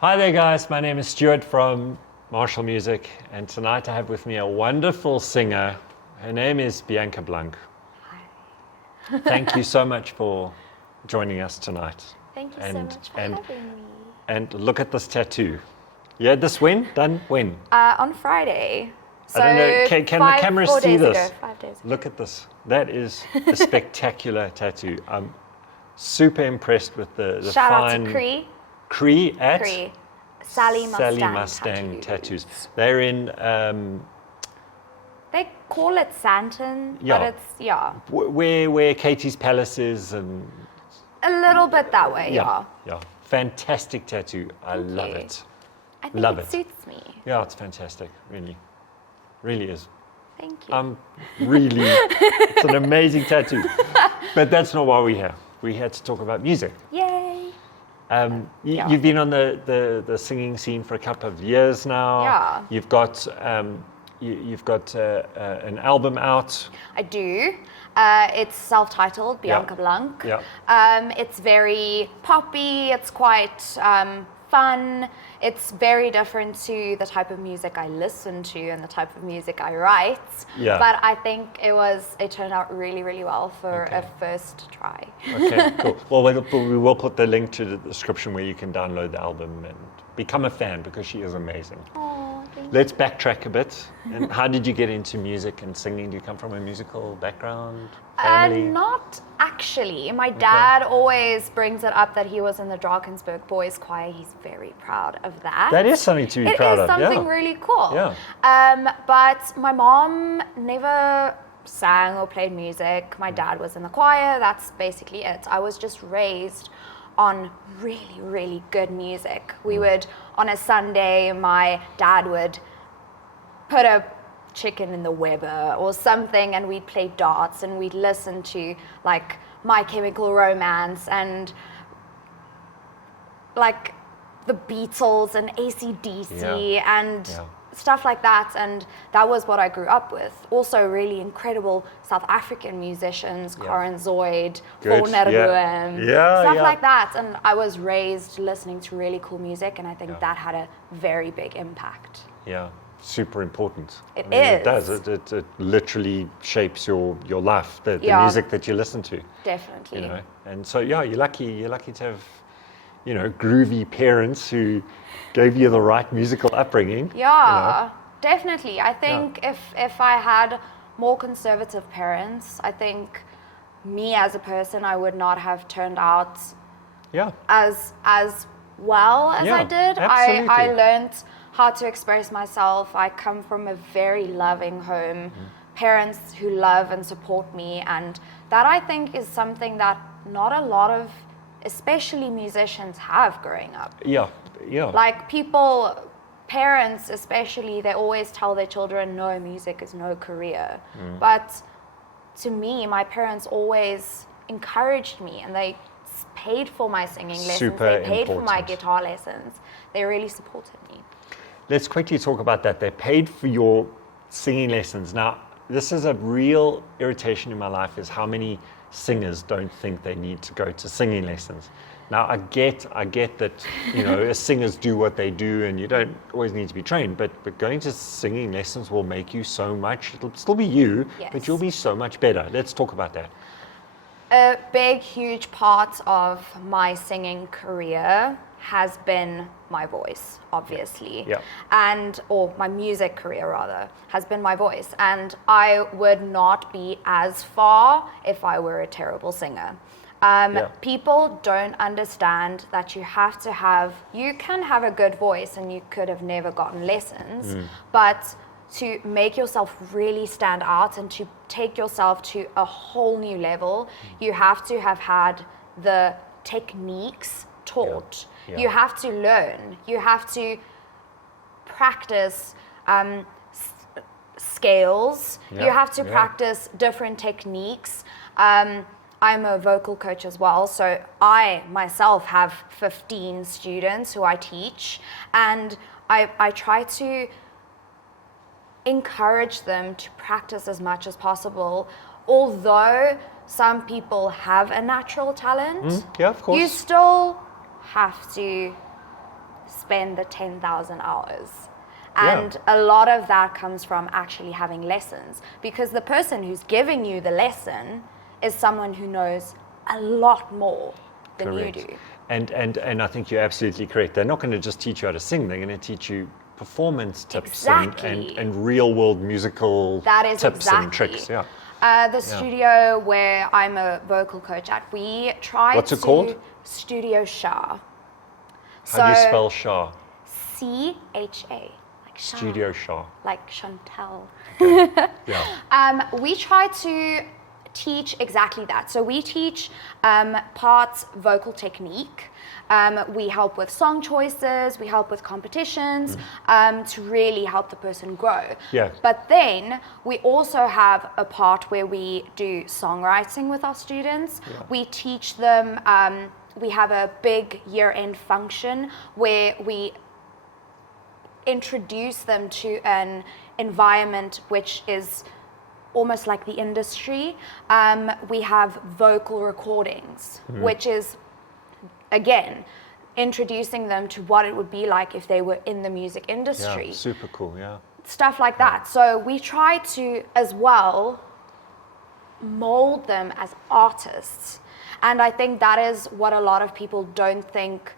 Hi there guys, my name is Stuart from Marshall Music, and tonight I have with me a wonderful singer. Her name is Bianca Blanc. Hi. Thank you so much for joining us tonight. Thank you so much for having me. And look at this tattoo. You had this when? Done when? On Friday. So I don't know, can the camera see this? 5 days ago. Look at this. That is a spectacular tattoo. I'm super impressed with the Shout fine... out to Cree. Cree at? Cree. Sally Mustang Tattoos. They're in... they call it Santon, yeah. but it's, where Katie's Palace is and... a little bit that way, yeah. Yeah. Fantastic tattoo. I love you. it. I think Love it it. suits me. Yeah, it's fantastic. Really. Really is. Thank you. It's an amazing tattoo. But that's not why we're here. We're here to talk about music. Yay. You've been on the singing scene for a couple of years now. Yeah. You've got an album out. I do. It's self-titled, Bianca Blanc. Yeah. It's very poppy. It's quite fun. It's very different to the type of music I listen to and the type of music I write. Yeah. But I think it turned out really, really well for a first try. Okay, cool. Well, we will put the link to the description where you can download the album and become a fan because she is amazing. Oh, thank you. Let's backtrack a bit. And how did you get into music and singing? Do you come from a musical background? Family? Not actually. My dad always brings it up that he was in the Drakensberg Boys Choir. He's very proud of that. That is something to be proud of. It is something really cool. Yeah. But my mom never sang or played music. My dad was in the choir. That's basically it. I was just raised on really, really good music. We would, on a Sunday, my dad would put a chicken in the Weber or something, and we'd play darts and we'd listen to like My Chemical Romance and like the Beatles and AC/DC and stuff like that, and that was what I grew up with. Also really incredible South African musicians, Karen Zoid, WONDERboom, stuff like that, and I was raised listening to really cool music, and I think that had a very big impact. Yeah. Super important. It is. It does. It literally shapes your life, the music that you listen to. Definitely. You know, and so you're lucky to have, groovy parents who gave you the right musical upbringing. Yeah, definitely. I think if I had more conservative parents, I think me as a person, I would not have turned out as well as I did. Absolutely. I learned how to express myself. I come from a very loving home, parents who love and support me, and that I think is something that not a lot of, especially musicians, have growing up. Yeah. Like parents especially, they always tell their children, no, music is no career. But to me, my parents always encouraged me, and they paid for my singing lessons, they paid for my guitar lessons. They really supported me. Let's quickly talk about that. They paid for your singing lessons. Now, this is a real irritation in my life, is how many singers don't think they need to go to singing lessons. Now, I get that, singers do what they do and you don't always need to be trained, but going to singing lessons will make you so much. It'll still be you, but you'll be so much better. Let's talk about that. A big, huge part of my singing career has been my voice, obviously. Or my music career rather, has been my voice. And I would not be as far if I were a terrible singer. People don't understand that you can have a good voice and you could have never gotten lessons, but to make yourself really stand out and to take yourself to a whole new level, you have to have had the techniques taught. You have to learn. You have to practice scales. You have to practice different techniques. I'm a vocal coach as well, so I myself have 15 students who I teach, and I try to encourage them to practice as much as possible. Although some people have a natural talent, yeah, of course, you still have to spend the 10,000 hours. And a lot of that comes from actually having lessons, because the person who's giving you the lesson is someone who knows a lot more than you do. And I think you're absolutely correct. They're not going to just teach you how to sing. They're going to teach you performance tips and real world musical tips and tricks. The studio where I'm a vocal coach at, we try What's it called? Studio Shah. How do you spell Shah? C-H-A. Studio Shah. Like Chantal. Okay. We try to teach exactly that. So we teach parts vocal technique. We help with song choices. We help with competitions to really help the person grow. Yeah. But then we also have a part where we do songwriting with our students. Yeah. We teach them. We have a big year-end function where we introduce them to an environment which is almost like the industry. We have vocal recordings, which is, again, introducing them to what it would be like if they were in the music industry. Yeah, super cool, Stuff like that. So we try to, as well, mold them as artists. And I think that is what a lot of people don't think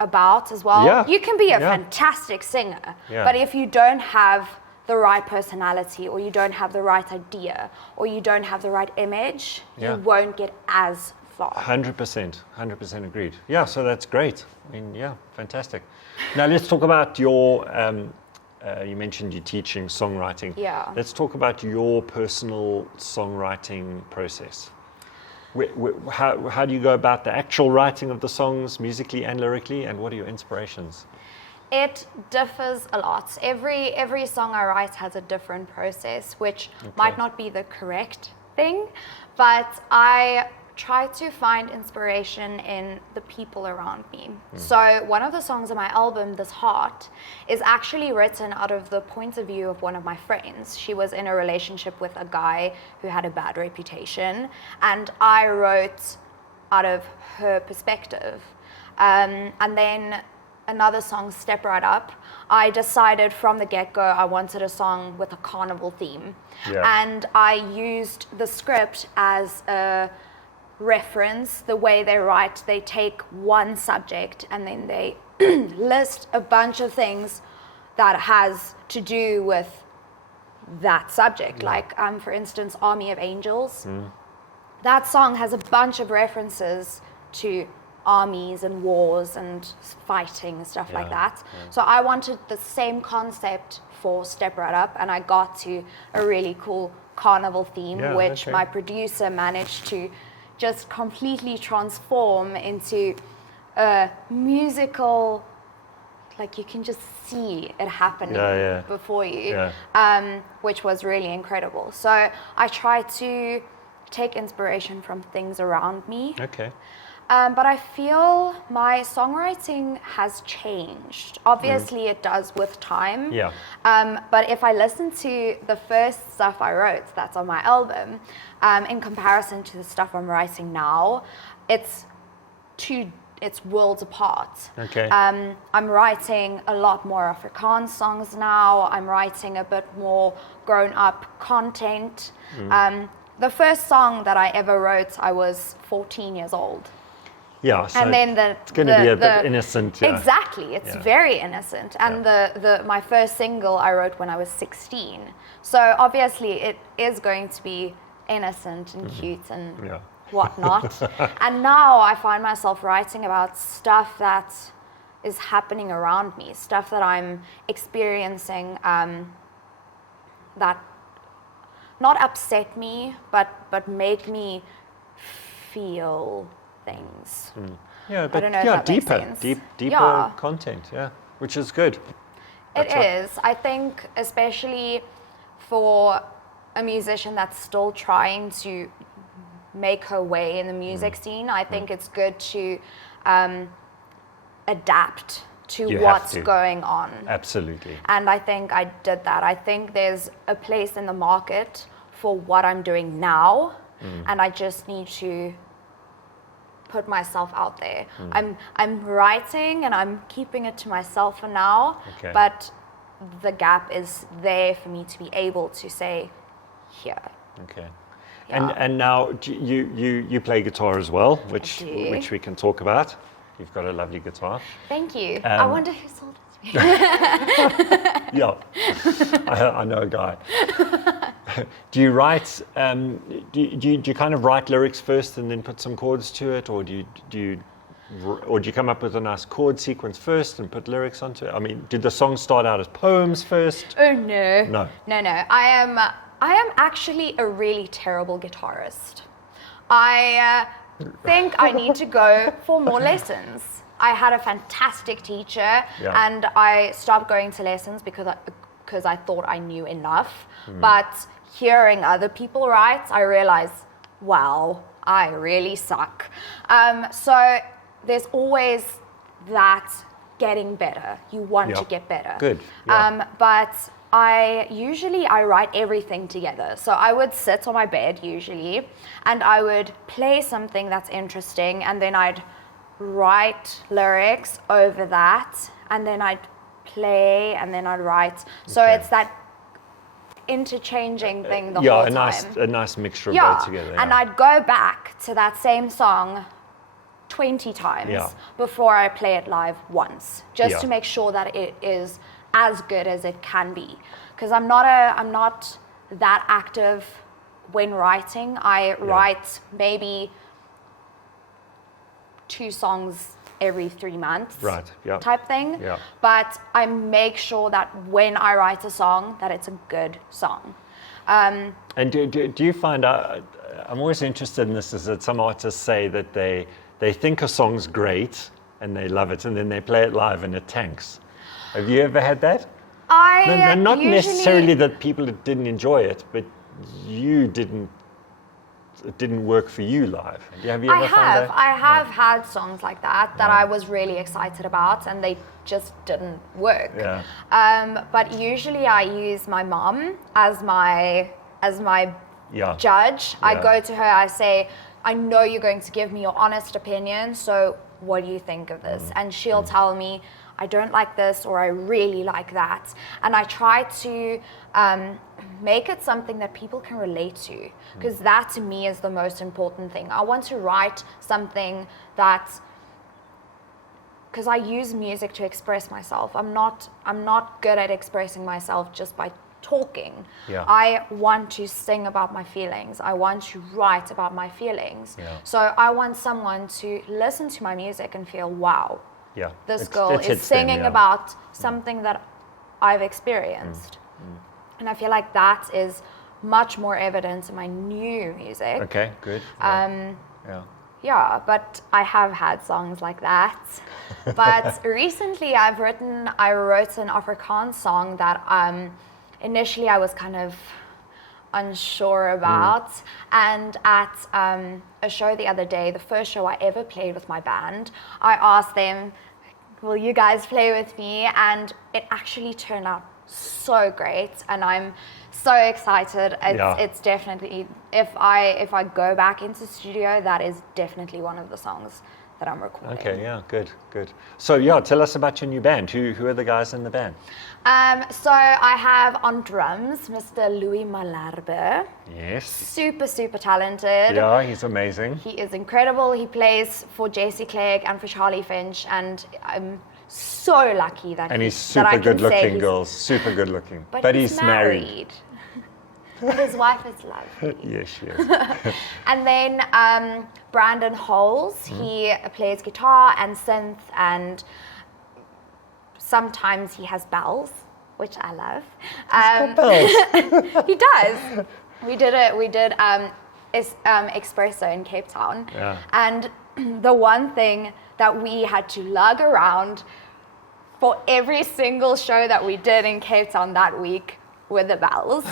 about as well. Yeah. You can be a fantastic singer, but if you don't have the right personality, or you don't have the right idea, or you don't have the right image, you won't get as far. 100% agreed. Yeah, so that's great. I mean, fantastic. Now let's talk about your, you mentioned you're teaching songwriting. Yeah. Let's talk about your personal songwriting process. How do you go about the actual writing of the songs, musically and lyrically, and what are your inspirations? It differs a lot. Every song I write has a different process, which might not be the correct thing, but I try to find inspiration in the people around me. So one of the songs on my album, This Heart, is actually written out of the point of view of one of my friends. She was in a relationship with a guy who had a bad reputation, and I wrote out of her perspective. And then another song, Step Right Up, I decided from the get-go I wanted a song with a carnival theme. And I used the script as a reference. The way they write, they take one subject and then they list a bunch of things that has to do with that subject. Like, for instance, Army of Angels. That song has a bunch of references to armies and wars and fighting and stuff like that. So I wanted the same concept for Step Right Up, and I got to a really cool carnival theme, which my producer managed to just completely transform into a musical, like you can just see it happening before you, which was really incredible. So I try to take inspiration from things around me. But I feel my songwriting has changed. Obviously, it does with time. But if I listen to the first stuff I wrote that's on my album, in comparison to the stuff I'm writing now, it's worlds apart. I'm writing a lot more Afrikaans songs now. I'm writing a bit more grown-up content. The first song that I ever wrote, I was 14 years old. So and then it's going to be a bit innocent. Exactly, it's very innocent. And my first single I wrote when I was 16. So obviously it is going to be innocent and cute and whatnot. And now I find myself writing about stuff that is happening around me, stuff that I'm experiencing that not upset me, but make me feel things. But I don't know if that makes sense. deeper content, which is good. It is. I think especially for a musician that's still trying to make her way in the music scene, I think it's good to adapt to what's going on. Absolutely. And I think I did that. I think there's a place in the market for what I'm doing now, and I just need to put myself out there. I'm writing and I'm keeping it to myself for now, but the gap is there for me to be able to say, here. Okay. Yeah. And now you play guitar as well, which we can talk about. You've got a lovely guitar. Thank you. I wonder who sold it to me. Yeah, I know a guy. Do you write? Do you kind of write lyrics first and then put some chords to it, or do you come up with a nice chord sequence first and put lyrics onto it? I mean, did the song start out as poems first? Oh no. No. I am actually a really terrible guitarist. I think I need to go for more lessons. I had a fantastic teacher, and I stopped going to lessons because I thought I knew enough. But hearing other people write, I realized, wow, I really suck. So there's always that getting better. You want to get better. Good. Yeah. But I write everything together. So I would sit on my bed usually, and I would play something that's interesting, and then I'd write lyrics over that, and then I'd play, and then I'd write. So it's that interchanging thing the whole time. A nice mixture of both together. And I'd go back to that same song 20 times before I play it live once, just to make sure that it is as good as it can be. Because I'm not that active when writing. I write maybe 2 songs every 3 months, type thing. Yeah. But I make sure that when I write a song, that it's a good song. And do you find out? I'm always interested in this. Is that some artists say that they think a song's great and they love it, and then they play it live and it tanks. Have you ever had that? Not necessarily that people didn't enjoy it, but it didn't work for you live. Have you ever found that? I have had songs like that I was really excited about, and they just didn't work. Yeah. But usually I use my mom as my judge. I go to her, I say, I know you're going to give me your honest opinion, so what do you think of this? And she'll tell me, I don't like this, or I really like that. And I try to make it something that people can relate to, because that to me is the most important thing. I want to write something that, because I use music to express myself. I'm not good at expressing myself just by talking. Yeah. I want to sing about my feelings. I want to write about my feelings. Yeah. So I want someone to listen to my music and feel, wow, this girl is singing about something that I've experienced. And I feel like that is much more evident in my new music. Okay, good. Yeah, but I have had songs like that. But recently I wrote an Afrikaans song that initially I was kind of unsure about. And at a show the other day, the first show I ever played with my band, I asked them, will you guys play with me? And it actually turned out so great, and I'm so excited. It's definitely, if I go back into studio, that is definitely one of the songs that I'm recording. Okay, yeah, good. So tell us about your new band. Who are the guys in the band? So I have on drums Mr. Louis Malherbe. Yes. Super talented. Yeah, he's amazing. He is incredible. He plays for Jesse Clegg and for Charlie Finch, and I'm so lucky that he's super good looking, girls. Super good looking. But he's married. But his wife is lovely. Yes, she is. And then Brandon Holes, he plays guitar and synth, and sometimes he has bells, which I love. Bells. He does. We did Espresso in Cape Town, and the one thing that we had to lug around for every single show that we did in Cape Town that week were the bells.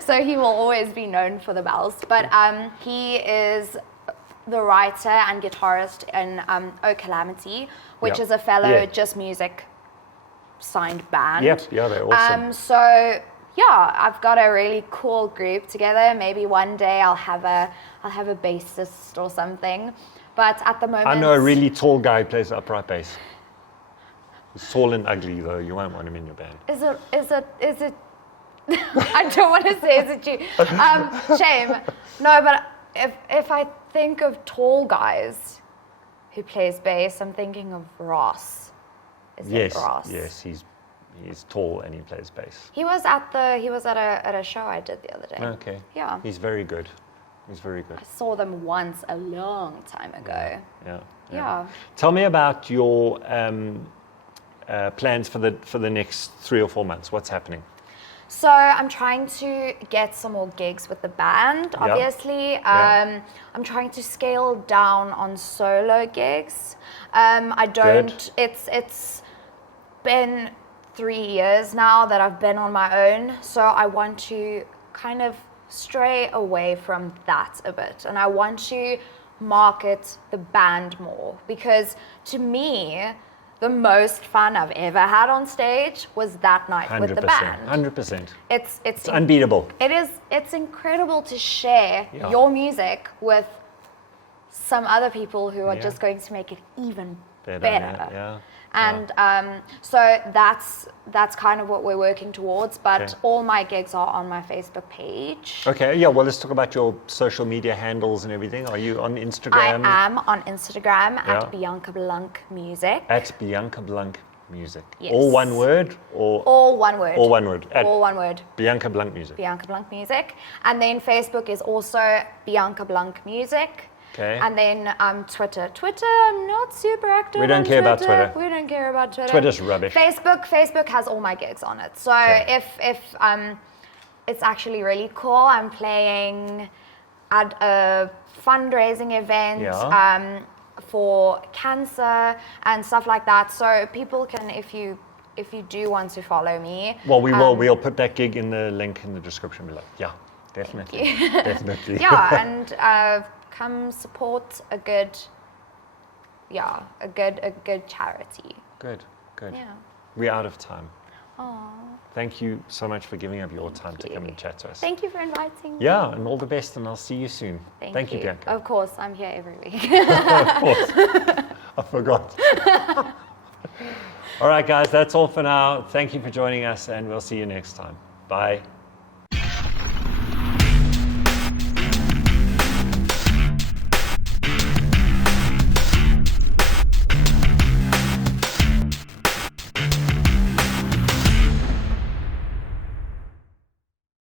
So he will always be known for the bells. But he is the writer and guitarist in Oh Calamity, which is a fellow Just Music signed band. Yeah, they're awesome. So I've got a really cool group together. Maybe one day I'll have a bassist or something. But at the moment, I know a really tall guy who plays upright bass. He's tall and ugly though. You won't want him in your band. Is it? I don't want to say is it you. Shame. No, but if I think of tall guys who plays bass, I'm thinking of Ross. Is it Ross? Yes, he's tall and he plays bass. He was at a show I did the other day. Okay. Yeah. He's very good. I saw them once a long time ago. Yeah. Tell me about your plans for the next 3 or 4 months. What's happening? So I'm trying to get some more gigs with the band, obviously. I'm trying to scale down on solo gigs. Good. It's been 3 years now that I've been on my own, so I want to kind of stray away from that a bit, and I want to market the band more, because to me, the most fun I've ever had on stage was that night with the band. 100%. It's unbeatable. It's incredible to share your music with some other people who are just going to make it even better. And so that's kind of what we're working towards, but all my gigs are on my Facebook page. Okay, yeah, well, let's talk about your social media handles and everything. Are you on Instagram? I am on Instagram at Bianca Blanc Music. At Bianca Blanc Music. Yes. All one word? Or all one word. All one word. All one word. Bianca Blanc Music. Bianca Blanc Music. And then Facebook is also Bianca Blanc Music. Okay. And then Twitter. I'm not super active. We don't care about Twitter. We don't care about Twitter. Twitter's rubbish. Facebook has all my gigs on it. So if it's actually really cool. I'm playing at a fundraising event for cancer and stuff like that. So people can, if you do want to follow me. Well, we will. We'll put that gig in the link in the description below. Yeah, definitely. Definitely. Yeah, and come support a good charity. Good. Yeah. We're out of time. Aww. Thank you so much for giving up your time to come and chat to us. Thank you for inviting me. Yeah, and all the best, and I'll see you soon. Thank you, Bianca. Of course, I'm here every week. Of course. I forgot. All right, guys, that's all for now. Thank you for joining us, and we'll see you next time. Bye.